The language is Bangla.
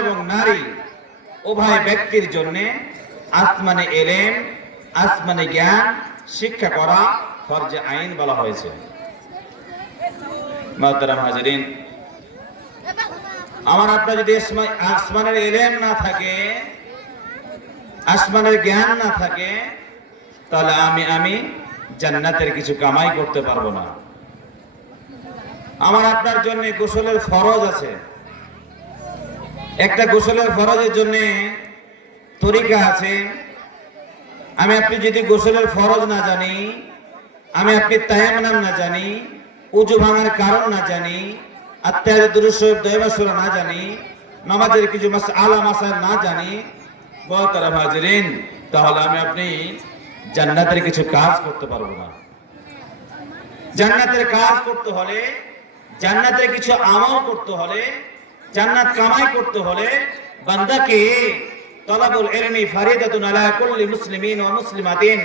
এবং নারী উভয় ব্যক্তির জন্য আসমানে এলেম, আসমানে জ্ঞান, শিক্ষা করা ফরজে আইন বলা হয়েছে। মহতারাম হাজরিন, আমার আপনার যদি আসমানের এলেম না থাকে, আসমানের জ্ঞান না থাকে, তাহলে আমি আমি জান্নাতের কিছু কামাই করতে পারব না। আমার আপনার জন্য গোসলের ফরজ আছে। একটা গোসলের ফরজের জন্য তরিকা আছে। আমি আপনি যদি গোসলের ফরজ না জানি, আমি আপনি তায়াম নাম না জানি, উজু ভাঙার কারণ না জানি আত্মায় দুরুসব না জানি, নামাজের কিছু মাস আলা মাসাল না জানি, বহতারা তাহলে আমি আপনি জান্নাতের কিছু কাজ করতে পারব না। জান্নাতের কাজ করতে হলে, জান্নাতের কিছু আমল করতে হলে জান্নাত কামাই করতে হলে বান্দাকে তলাবুল ইলমি ফারিদাতুন আলা কুল্লি মুসলিমিন ওয়া মুসলিমাতিন।